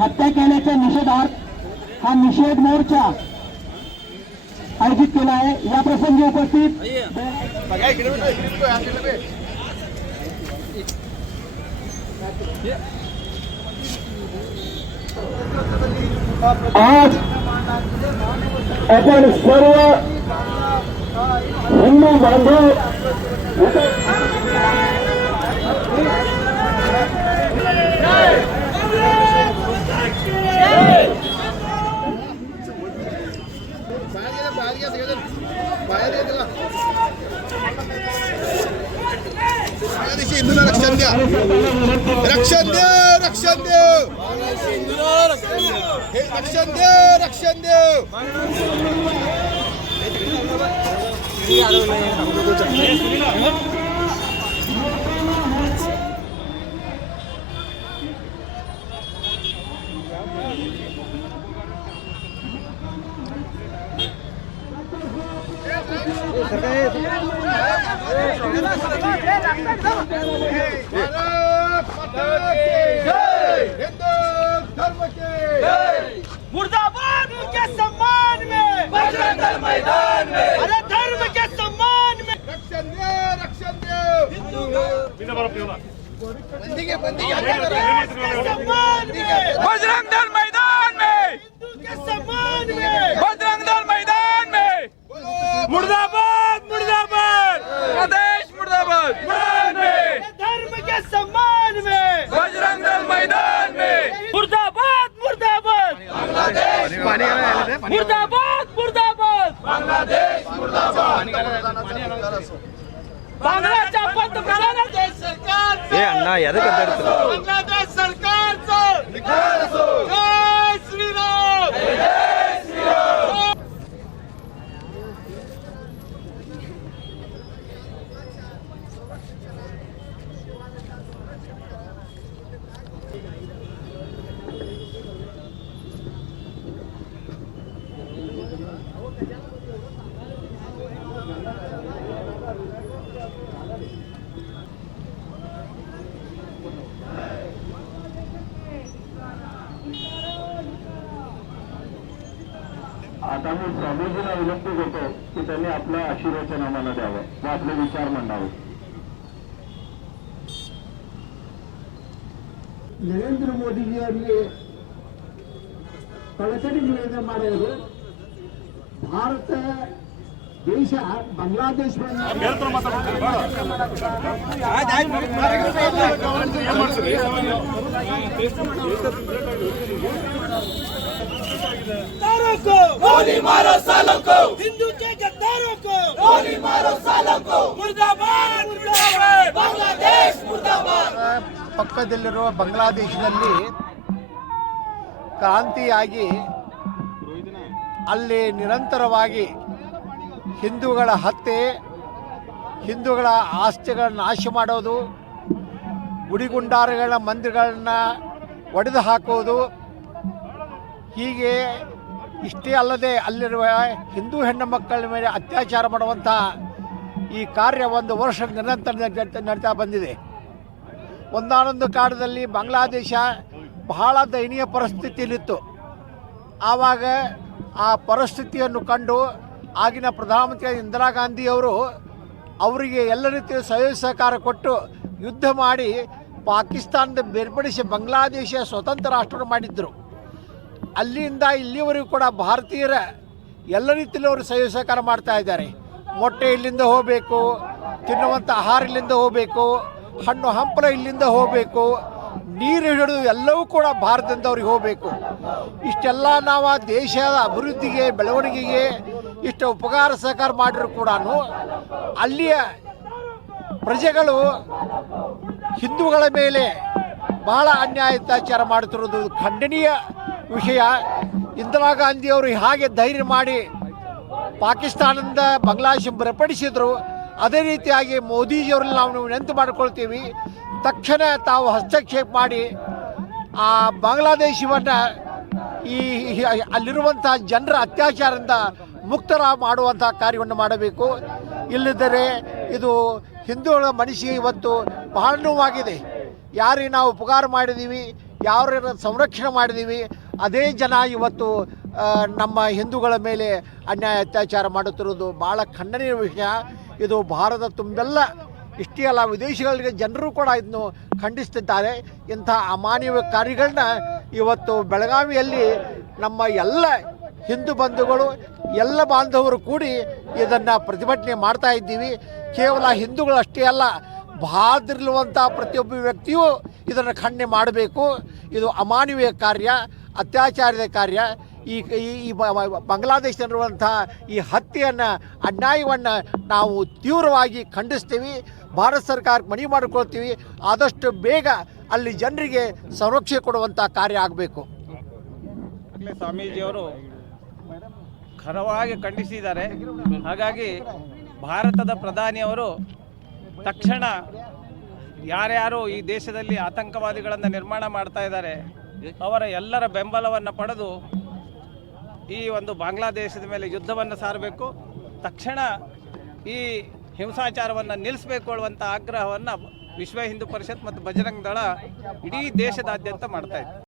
हत्या केल्याच्या निषेधार्थ हा निषेध मोर्चा आयोजित केला आहे। या प्रसंगी उपस्थित आज आपण सर्व हिंदू बांधव हिंदूला रक्षण द्या, रक्षण द्या, रक्षण द्या, रक्षण द्या, रक्षण द्या। मुर्दाबाद के सम्मान में बजरंग दल मैदान में, अरे धर्म के सम्मान में रक्षण दे, रक्षण दे। सम्मान में बजरंग दल मैदान में, हिंदू के सम्मान में बजरंग दल मैदान में। मुर्दाबाद मुर्दाबाद प्रदेश मुर्दाबाद में, धर्म के सम्मान में बजरंग दल मैदान में। मुर्दाबाद मुर्दाबाद मुर्दाबाद मुर्दाबाद बांग्लादेश मुर्दाबाद। बांग्लाच्या पंतप्रधानांचे सरकार बांग्लादेश सरकारचं जय श्रीराम, जय श्रीराम। आता मी स्वामीजींना विनंती करतो की त्यांनी आपलं आशीर्वचन आम्हाला द्यावं व आपले विचार मांडावे। ನರೇಂದ್ರ ಮೋದಿಜಿ ಅವರಿಗೆ ಕಳಕಳಿ ನಿವೇದನೆ ಮಾಡಿದರು। ಭಾರತ ದೇಶ ಬಾಂಗ್ಲಾದೇಶ गोली मारो सालों को, हिंदू के गद्दारों को गोली मारो सालों को। मुर्दाबाद मुर्दाबाद बांग्लादेश मुर्दाबाद। ಪಕ್ಕದಲ್ಲಿರುವ ಬಾಂಗ್ಲಾದೇಶದಲ್ಲಿ ಕ್ರಾಂತಿಯಾಗಿ ಅಲ್ಲಿ ನಿರಂತರವಾಗಿ ಹಿಂದೂಗಳ ಹತ್ಯೆ, ಹಿಂದೂಗಳ ಆಸ್ತಿಗಳನ್ನು ನಾಶ ಮಾಡೋದು, ಗುಡಿಗುಂಡಾರಗಳ ಮಂದಿರಗಳನ್ನು ಒಡೆದು ಹಾಕೋದು, ಹೀಗೆ ಇಷ್ಟೇ ಅಲ್ಲದೆ ಅಲ್ಲಿರುವ ಹಿಂದೂ ಹೆಣ್ಣು ಮಕ್ಕಳ ಮೇಲೆ ಅತ್ಯಾಚಾರ ಮಾಡುವಂಥ ಈ ಕಾರ್ಯ ಒಂದು ವರ್ಷ ನಿರಂತರ ನಡೀತಾ ಬಂದಿದೆ। ಒಂದಾನೊಂದು ಕಾಲದಲ್ಲಿ ಬಾಂಗ್ಲಾದೇಶ ಬಹಳ ದಯನೀಯ ಪರಿಸ್ಥಿತಿಯಲ್ಲಿತ್ತು। ಆವಾಗ ಆ ಪರಿಸ್ಥಿತಿಯನ್ನು ಕಂಡು ಆಗಿನ ಪ್ರಧಾನಮಂತ್ರಿ ಇಂದಿರಾ ಗಾಂಧಿಯವರು ಅವರಿಗೆ ಎಲ್ಲ ರೀತಿಯ ಸಹಕಾರ ಕೊಟ್ಟು ಯುದ್ಧ ಮಾಡಿ ಪಾಕಿಸ್ತಾನದ ಬೇರ್ಪಡಿಸಿ ಬಾಂಗ್ಲಾದೇಶ ಸ್ವತಂತ್ರ ರಾಷ್ಟ್ರ ಮಾಡಿದ್ದರು। ಅಲ್ಲಿಂದ ಇಲ್ಲಿವರೆಗೂ ಕೂಡ ಭಾರತೀಯರ ಎಲ್ಲ ರೀತಿಯಲ್ಲಿ ಅವರು ಸಹಕಾರ ಮಾಡ್ತಾ ಇದ್ದಾರೆ। ಮೊಟ್ಟೆ ಇಲ್ಲಿಂದ ಹೋಗಬೇಕು, ತಿನ್ನುವಂಥ ಆಹಾರ ಇಲ್ಲಿಂದ ಹೋಗಬೇಕು, ಹಣ್ಣು ಹಂಪಲ ಇಲ್ಲಿಂದ ಹೋಗಬೇಕು, ನೀರು ಹಿಡಿದು ಎಲ್ಲವೂ ಕೂಡ ಭಾರತದಿಂದ ಅವ್ರಿಗೆ ಹೋಗಬೇಕು। ಇಷ್ಟೆಲ್ಲ ನಾವು ದೇಶದ ಅಭಿವೃದ್ಧಿಗೆ ಬೆಳವಣಿಗೆಗೆ ಇಷ್ಟು ಉಪಕಾರ ಸಹಕಾರ ಮಾಡಿದ್ರು ಕೂಡ ಅಲ್ಲಿಯ ಪ್ರಜೆಗಳು ಹಿಂದೂಗಳ ಮೇಲೆ ಬಹಳ ಅನ್ಯಾಯ ಅತ್ಯಾಚಾರ ಮಾಡುತ್ತಿರುವುದು ಖಂಡನೀಯ ವಿಷಯ। ಇಂದಿರಾ ಗಾಂಧಿಯವರು ಹಾಗೆ ಧೈರ್ಯ ಮಾಡಿ ಪಾಕಿಸ್ತಾನದಿಂದ ಬಾಂಗ್ಲಾದೇಶ ಬೇರ್ಪಡಿಸಿದ್ರು, ಅದೇ ರೀತಿಯಾಗಿ ಮೋದಿಜಿಯವರಲ್ಲಿ ನಾವು ವಿನಂತಿ ಮಾಡಿಕೊಳ್ತೀವಿ, ತಕ್ಷಣ ತಾವು ಹಸ್ತಕ್ಷೇಪ ಮಾಡಿ ಆ ಬಾಂಗ್ಲಾದೇಶವನ್ನು ಈ ಅಲ್ಲಿರುವಂಥ ಜನರ ಅತ್ಯಾಚಾರದಿಂದ ಮುಕ್ತರ ಮಾಡುವಂಥ ಕಾರ್ಯವನ್ನು ಮಾಡಬೇಕು। ಇಲ್ಲದಿದ್ದರೆ ಇದು ಹಿಂದೂಗಳ ಮನಸ್ಸಿಗೆ ಇವತ್ತು ಬಹಳ ನೋವಾಗಿದೆ। ಯಾರಿಗೆ ನಾವು ಉಪಕಾರ ಮಾಡಿದ್ದೀವಿ, ಯಾವ ಸಂರಕ್ಷಣೆ ಮಾಡಿದ್ದೀವಿ ಅದೇ ಜನ ಇವತ್ತು ನಮ್ಮ ಹಿಂದೂಗಳ ಮೇಲೆ ಅನ್ಯಾಯ ಅತ್ಯಾಚಾರ ಮಾಡುತ್ತಿರೋದು ಭಾಳ ಖಂಡನೀಯ ವಿಷಯ. ಇದು ಭಾರತ ತುಂಬೆಲ್ಲ ಇಷ್ಟೇ ಅಲ್ಲ, ವಿದೇಶಗಳಿಗೆ ಜನರು ಕೂಡ ಇದನ್ನು ಖಂಡಿಸ್ತಿದ್ದಾರೆ. ಇಂಥ ಅಮಾನವೀಯ ಕಾರ್ಯಗಳನ್ನ ಇವತ್ತು ಬೆಳಗಾವಿಯಲ್ಲಿ ನಮ್ಮ ಎಲ್ಲ ಹಿಂದೂ ಬಂಧುಗಳು ಎಲ್ಲ ಬಾಂಧವರು ಕೂಡಿ ಇದನ್ನು ಪ್ರತಿಭಟನೆ ಮಾಡ್ತಾ ಇದ್ದೀವಿ. ಕೇವಲ ಹಿಂದೂಗಳು ಅಷ್ಟೇ ಅಲ್ಲ, ಭಾರತದಲ್ಲಿರುವಂಥ ಪ್ರತಿಯೊಬ್ಬ ವ್ಯಕ್ತಿಯೂ ಇದನ್ನು ಖಂಡನೆ ಮಾಡಬೇಕು. ಇದು ಅಮಾನವೀಯ ಕಾರ್ಯ, ಅತ್ಯಾಚಾರದ ಕಾರ್ಯ. ಈ ಬಾಂಗ್ಲಾದೇಶದಲ್ಲಿರುವಂಥ ಈ ಹತ್ಯೆಯನ್ನು, ಅನ್ಯಾಯವನ್ನು ನಾವು ತೀವ್ರವಾಗಿ ಖಂಡಿಸ್ತೀವಿ. ಭಾರತ ಸರ್ಕಾರಕ್ಕೆ ಮನವಿ ಮಾಡಿಕೊಳ್ತೀವಿ, ಆದಷ್ಟು ಬೇಗ ಅಲ್ಲಿ ಜನರಿಗೆ ಸಂರಕ್ಷಣೆ ಕೊಡುವಂಥ ಕಾರ್ಯ ಆಗಬೇಕು. ಸ್ವಾಮೀಜಿಯವರು ಖರವಾಗಿ ಖಂಡಿಸಿದ್ದಾರೆ. ಹಾಗಾಗಿ ಭಾರತದ ಪ್ರಧಾನಿಯವರು ತಕ್ಷಣ ಯಾರ್ಯಾರು ಈ ದೇಶದಲ್ಲಿ ಆತಂಕವಾದಿಗಳನ್ನು ನಿರ್ಮಾಣ ಮಾಡ್ತಾ ಇದ್ದಾರೆ ಅವರ ಎಲ್ಲರ ಬೆಂಬಲವನ್ನು ಪಡೆದು ಈ ಒಂದು ಬಾಂಗ್ಲಾದೇಶದ ಮೇಲೆ ಯುದ್ಧವನ್ನು ಸಾರಬೇಕು. ತಕ್ಷಣ ಈ ಹಿಂಸಾಚಾರವನ್ನು ನಿಲ್ಲಿಸಬೇಕು ಅನ್ನುವಂಥ ಆಗ್ರಹವನ್ನು ವಿಶ್ವ ಹಿಂದೂ ಪರಿಷತ್ ಮತ್ತು ಬಜರಂಗ ದಳ ಇಡೀ ದೇಶದಾದ್ಯಂತ ಮಾಡ್ತಾ ಇದೆ.